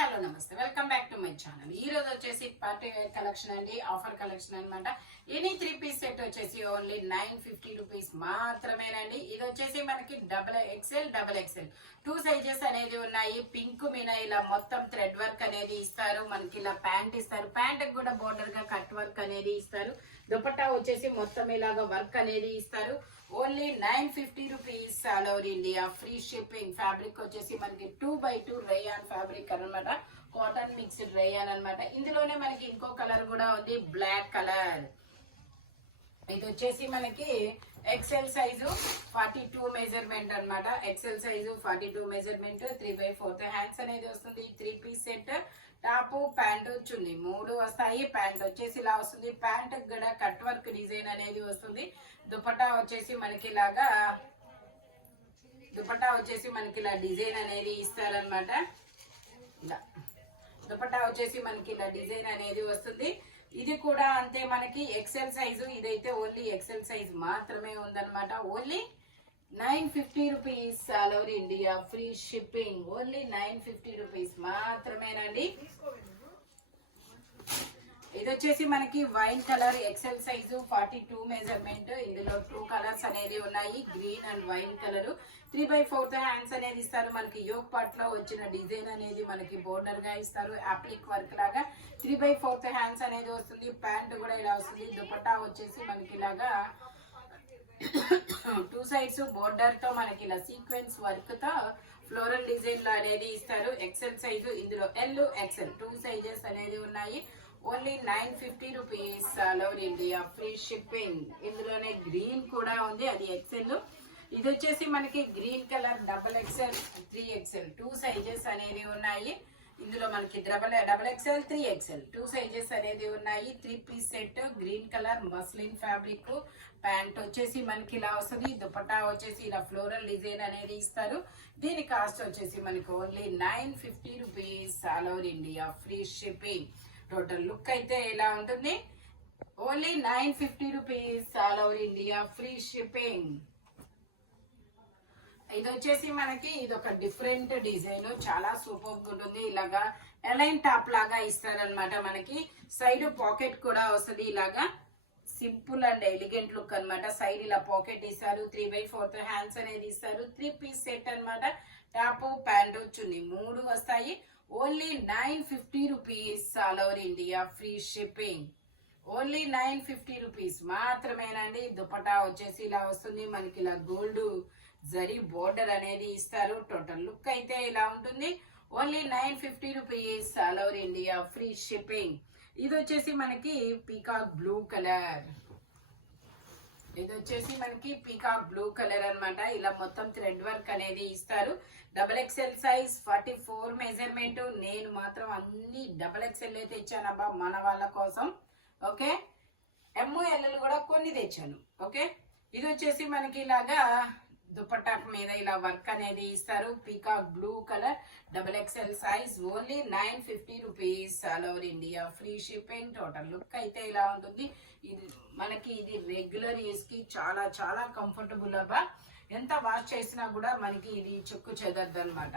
Hello నమస్తే, welcome back to my channel. ఈ రోజు వచ్చేసి పార్టీ వేర్ కలెక్షన్ అండి, ఆఫర్ కలెక్షన్ అనమాట. ఎనీ 3 పీస్ సెట్ వచ్చేసి ఓన్లీ 950 రూపీస్ మాత్రమేనండి. ఇది వచ్చేసి మనకి XXL, XXL 2 సైజెస్ అనేది ఉన్నాయి. పింక్ మీద ఇలా మొత్తం థ్రెడ్ వర్క్ అనేది ఇస్తారు. మనకి ఇలా ప్యాంట్ ఇస్తారు, ప్యాంట్ కూడా బోర్డర్ గా కట్ వర్క్ అనేది ఇస్తారు. దుపట్టా వచ్చేసి మొత్తం ఇలాగా వర్క్ అనేది ఇస్తారు. Only 950 rupees all over India, free shipping. Fabric వచ్చేసి మనకి 2x2 రేయాన్ ఫ్యాబ్రిక్ అనమాట, కాటన్ మిక్స్డ్ రేయాన్ అనమాట. ఇందులోనే మనకి ఇంకో కలర్ కూడా ఉంది, బ్లాక్ కలర్. ఇది వచ్చేసి మనకి ఎక్సెల్ సైజు 42 మెజర్మెంట్ అనమాట. ఎక్సెల్ సైజు 42 మెజర్మెంట్, 3/4 హ్యాండ్స్ అనేది వస్తుంది. 3 piece set, top pant chunni 3 వస్తాయి. ప్యాంట్ వచ్చేసి ఇలా వస్తుంది, ప్యాంట్ కూడా కట్ వర్క్ డిజైన్ అనేది వస్తుంది. దుపట్టా వచ్చేసి మనకి ఇలాగా ఇలా డిజైన్ అనేది ఇస్తారనమాట. ఇలా దుపట్టా వచ్చేసి మనకి ఇలా డిజైన్ అనేది వస్తుంది. ఇది కూడా అంతే, మనకి ఎక్సెల్ సైజు. ఇదైతే ఓన్లీ ఎక్సెల్ సైజ్ మాత్రమే ఉందన్నమాట. Only 950 rupees all over India, free shipping. Only 950 rupees మాత్రమేనండి. ఇది వచ్చేసి మనకి wine colour, XL size 42 measurement. ఇందులో 2 కలర్స్ అనేది ఉన్నాయి, green and wine colour. 3/4 hands అనేది ఇస్తారు. మనకి యోగ్ పార్ట్ లో వచ్చిన డిజైన్ అనేది మనకి బోర్డర్ గా ఇస్తారు, అప్లిక్ వర్క్ లాగా. 3/4 హ్యాండ్స్ అనేది వస్తుంది. ప్యాంట్ కూడా ఇలా వస్తుంది. దుపట్టా వచ్చేసి మనకి ఇలాగా 2 సైడ్స్ బోర్డర్ తో మనకి ఇలా సీక్వెన్స్ వర్క్ తో ఫ్లోరల్ డిజైన్ లో అనేది ఇస్తారు. XL size. ఇందులో L, XL 2 సైజెస్ అనేది ఉన్నాయి. Only 950 rupees all over India, free shipping. ఇందులోనే గ్రీన్ కూడా ఉంది, అది ఎక్సెల్. ఇది వచ్చేసి మనకి green colour, XXL, 3XL 2 sizes అనేది ఉన్నాయి. ఇందులో మనకి XXL, 3XL 2 సైజెస్ అనేది ఉన్నాయి. 3 piece set, green colour muslin fabric. Pant వచ్చేసి మనకి ఇలా వస్తుంది. దుపట్టా వచ్చేసి ఇలా ఫ్లోరల్ డిజైన్ అనేది ఇస్తారు. దీని కాస్ట్ వచ్చేసి మనకి only 950 rupees all over India, free shipping. Total look అయితే ఇలా ఉంటుంది. Only 950 rupees all over India, free shipping. ఇది వచ్చేసి మనకి ఇది ఒక డిఫరెంట్ డిజైన్, చాలా సూపర్ ఉంటుంది. ఇలాగా ఎలైన్ టాప్ లాగా ఇస్తారనమాట. మనకి సైడ్ పాకెట్ కూడా వస్తుంది. ఇలాగా సింపుల్ అండ్ ఎలిగెంట్ లుక్ అనమాట. సైడ్ ఇలా పాకెట్ ఇస్తారు. 3/4 హ్యాండ్స్ అనేది ఇస్తారు. 3 పీస్ సెట్ అనమాట. టాప్ ప్యాంటు చున్నీ 3 వస్తాయి. Only 950 rupees all over India, free shipping. Only 950 rupees మాత్రమేనండి. దుపట్టా వచ్చేసి ఇలా వస్తుంది. మనకి ఇలా గోల్డ్ జరీ బోర్డర్ అనేది ఇస్తారు. టోటల్ లుక్ అయితే ఇలా ఉంటుంది. Only 950 rupees all over India, free shipping. ఇది వచ్చేసి మనకి పీకాక్ బ్లూ కలర్. ఇది వచ్చేసి మనకి పీకాక్ బ్లూ కలర్ అనమాట. ఇలా మొత్తం థ్రెడ్ వర్క్ అనేది ఇస్తారు. XXL size 44 measurement. నేను మాత్రం అన్ని XXL తెచ్చానబ్బా మన వాళ్ళ కోసం. ఓకే, ML కూడా కొన్ని తెచ్చాను. ఓకే, ఇది వచ్చేసి మనకి ఇలాగా దుపట్టా మీద ఇలా వర్క్ అనేది ఇస్తారు. Peacock blue colour, XXL size. Only 950 rupees all over India, free shipping. Total look అయితే ఇలా ఉంటుంది. ఇది రెగ్యులర్ యూస్ కి చాలా చాలా కంఫర్టబుల్ అబ్బా. ఎంత వాష్ చేసినా కూడా మనకి ఇది చుక్కు చెదరదు అనమాట.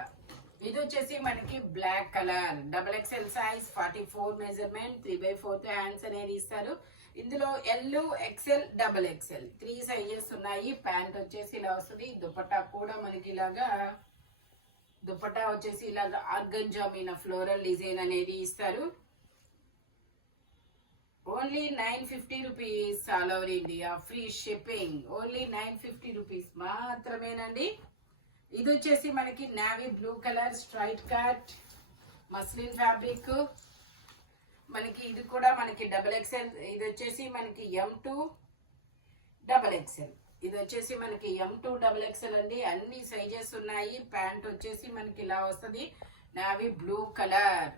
ఇది వచ్చేసి మనకి black colour, XXL size 44 measurement. 3/4 hands అనేది ఇస్తారు. ఇందులో L, XL, XXL 3 సైజెస్ ఉన్నాయి. ప్యాంట్ వచ్చేసి ఇలా వస్తుంది. దుపట్టా కూడా మనకి ఇలాగా దుపట్టా వచ్చేసి ఇలాగా ఆర్గంజా మీద ఫ్లోరల్ డిజైన్ అనేది ఇస్తారు. Only 950 rupees all over India, free shipping. Only 950 rupees మాత్రమేనండి. ఇది వచ్చేసి మనకి navy blue colour, straight cut muslin fabric. మనకి ఇది కూడా మనకి XXL. ఇది వచ్చేసి మనకి M2 XXL. ఇది వచ్చేసి మనకి M2 XXL అండి. అన్ని సైజెస్ ఉన్నాయి. ప్యాంట్ వచ్చేసి మనకి ఇలా వస్తుంది, నావీ బ్లూ కలర్.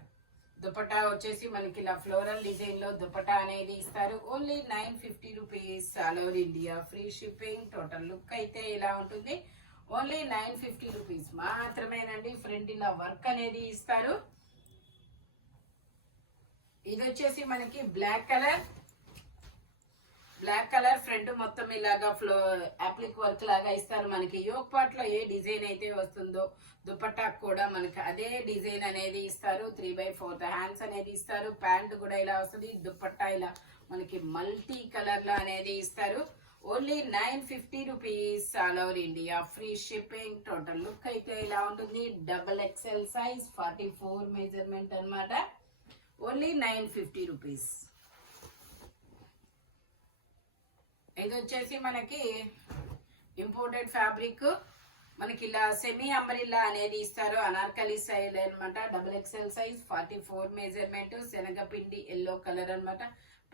దుపట్టా వచ్చేసి మనకి ఇలా ఫ్లోరల్ డిజైన్ లో దుపట్టా అనేది ఇస్తారు. Only 950 rupees all over India, free shipping. Total look అయితే ఇలా ఉంటుంది. ఓన్లీ 950 రూపీస్ మాత్రమేనండి. ఫ్రంట్ ఇలా వర్క్ అనేది ఇస్తారు. ఇది వచ్చేసి మనకి black colour, black colour front మొత్తం ఇలాగా ఫ్లో అప్లిక్ వర్క్ లాగా ఇస్తారు మనకి. యోక్ పార్ట్ లో ఏ డిజైన్ అయితే వస్తుందో దుపట్టా కూడా మనకి అదే డిజైన్ అనేది ఇస్తారు. 3/4 హ్యాండ్స్ అనేది ఇస్తారు. ప్యాంట్ కూడా ఇలా వస్తుంది. దుపట్టా ఇలా మనకి మల్టీ కలర్ లో అనేది ఇస్తారు. Only 950 rupees all over India, free shipping. Total look అయితే ఇలా ఉంటుంది. XXL సైజ్ 44 మెజర్మెంట్ అన్నమాట. Only 950 rupees. ఇది వచ్చేసి మనకి ఇంపోర్టెడ్ ఫ్యాబ్రిక్. మనకి ఇలా సెమీ అంబ్రిల్లా అనేది ఇస్తారు. అనార్కలి స్టైల్ అనమాట. XXL size 44 measurement. శనగపిండి ఎల్లో కలర్ అనమాట.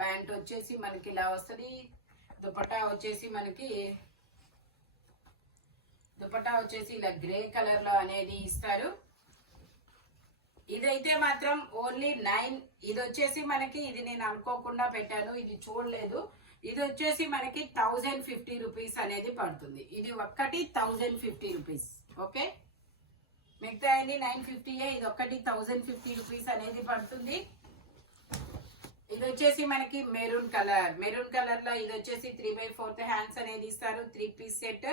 ప్యాంట్ వచ్చేసి మనకి ఇలా వస్తుంది. దుపట్టా వచ్చేసి మనకి ఇలా గ్రే కలర్ లో అనేది ఇస్తారు. ఇదైతే మాత్రం ఓన్లీ 9. ఇది వచ్చేసి మనకి, ఇది నేను అనుకోకుండా పెట్టాను, ఇది చూడలేదు. ఇది వచ్చేసి మనకి 1050 రూపీస్ అనేది పడుతుంది. ఇది ఒక్కటి 1050 రూపీస్. ఓకే, మిగతా అయింది 950. ఇది ఒక్కటి 1050 రూపీస్ అనేది పడుతుంది. ఇది వచ్చేసి మనకి మెరూన్ కలర్ లో ఇది వచ్చేసి 3/4 హ్యాండ్స్ అనేది ఇస్తారు. 3 పీస్ సెట్.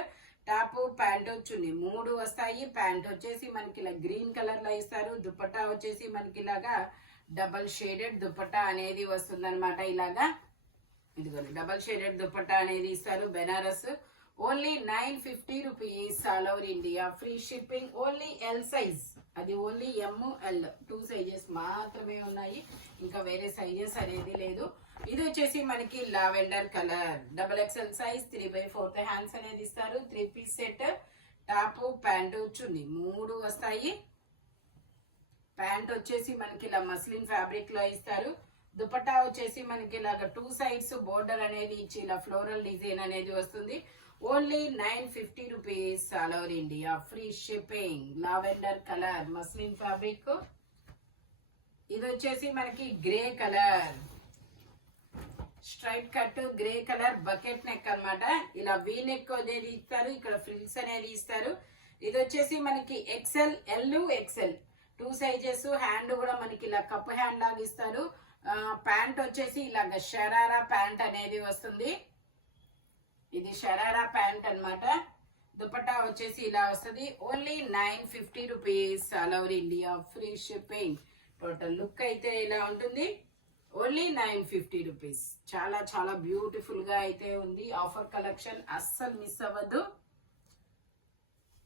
టాప్ ప్యాంట్ చున్నీ 3 వస్తాయి. ప్యాంట్ వచ్చేసి మనకి ఇలా గ్రీన్ కలర్ లో ఇస్తారు. దుపట్టా వచ్చేసి మనకి ఇలాగా డబల్ షేడెడ్ దుపట్టా అనేది వస్తుంది అనమాట. ఇలాగా ఇదిగోండి డబల్ షేడెడ్ దుపట్టా అనేది ఇస్తారు. Banaras. Only 950 rupees all over India, free shipping. Only L size, అది ఓన్లీ ML 2 సైజెస్ మాత్రమే ఉన్నాయి. ఇంకా వేరే సైజెస్ అనేది లేదు. ఇది వచ్చేసి మనకి lavender colour. XXL size 3/4 hands అనేది ఇస్తారు. 3 piece set. Top pant chunni 3 వస్తాయి. ప్యాంట్ వచ్చేసి మనకి ఇలా మస్లిన్ ఫ్యాబ్రిక్ లో ఇస్తారు. దుపట్టా వచ్చేసి మనకి ఇలాగ 2 సైడ్స్ బోర్డర్ అనేది ఇచ్చి ఇలా ఫ్లోరల్ డిజైన్ అనేది వస్తుంది. Only 950 rupees all over India, free shipping. Lavender colour muslin fabric. ఇది వచ్చేసి మనకి grey colour, straight cut grey colour, bucket neck అన్నమాట. ఇలా వీ నెక్ అనేది ఇస్తారు. ఇక్కడ ఫ్రిల్స్ అనేది ఇస్తారు. ఇది వచ్చేసి మనకి XL 2 సైజెస్. హ్యాండ్ కూడా మనకి ఇలా కప్ హ్యాండ్ లాగా ఇస్తారు. ప్యాంట్ వచ్చేసి ఇలాగ షరారా ప్యాంట్ అనేది వస్తుంది. ఇది షరారా ప్యాంట్ అన్నమాట. దుపట్టా వచ్చేసి ఇలా వస్తుంది. Only 950 rupees all over India, free shipping. Total look అయితే ఇలా ఉంటుంది. Only 950 rupees. చాలా చాలా బ్యూటిఫుల్ గా అయితే ఉంది. ఆఫర్ కలెక్షన్ అస్సలు మిస్ అవ్వద్దు.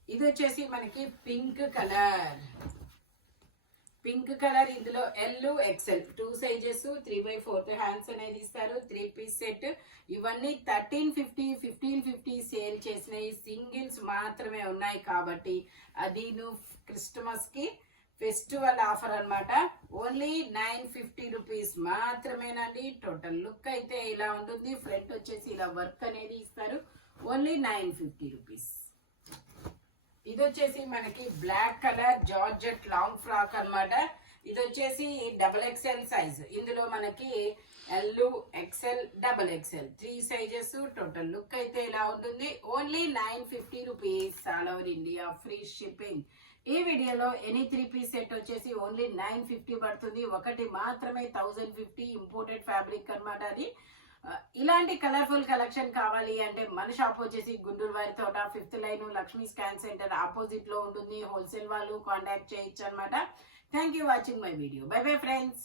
ఇది వచ్చేసి మనకి పింక్ కలర్. ఇందులో XL 2 సైజెస్. 3/4 హ్యాండ్స్ అనేది ఇస్తారు. 3 పీస్ సెట్. ఇవన్నీ 1350, 1550 సేల్ చేసినాయి. సింగిల్స్ మాత్రమే ఉన్నాయి కాబట్టి అది క్రిస్టమస్ కి ఫెస్టివల్ ఆఫర్ అన్నమాట. ఓన్లీ 950 రూపీస్ మాత్రమేనండి. టోటల్ లుక్ అయితే ఇలా ఉంటుంది. ఫ్రంట్ వచ్చేసి ఇలా వర్క్ అనేది ఇస్తారు. Only 950 rupees. ఇది వచ్చేసి మనకి black colour georgette long frock అన్నమాట. ఇది వచ్చేసి XXL సైజ్. ఇందులో మనకి L, XL, XXL 3 sizes. Total look అయితే ఇలా ఉంటుంది. Only 950 rupees all over India, free shipping. ఈ వీడియోలో ఎనీ 3 పీస్ సెట్ వచ్చేసి ఓన్లీ 950 పడుతుంది. ఒకటి మాత్రమే 1050. ఇంపోర్టెడ్ ఫ్యాబ్రిక్ అన్నమాట అది. ఇలాంటి కలర్ఫుల్ కలెక్షన్ కావాలి అంటే మన షాప్ వచ్చేసి గుంటూరు వారి తోట 5th line Lakshmi scan centre opposite లో ఉంటుంది. హోల్సేల్ వాళ్ళు కాంటాక్ట్ చేయొచ్చు అనమాట. Thank you watching my video. By bye friends.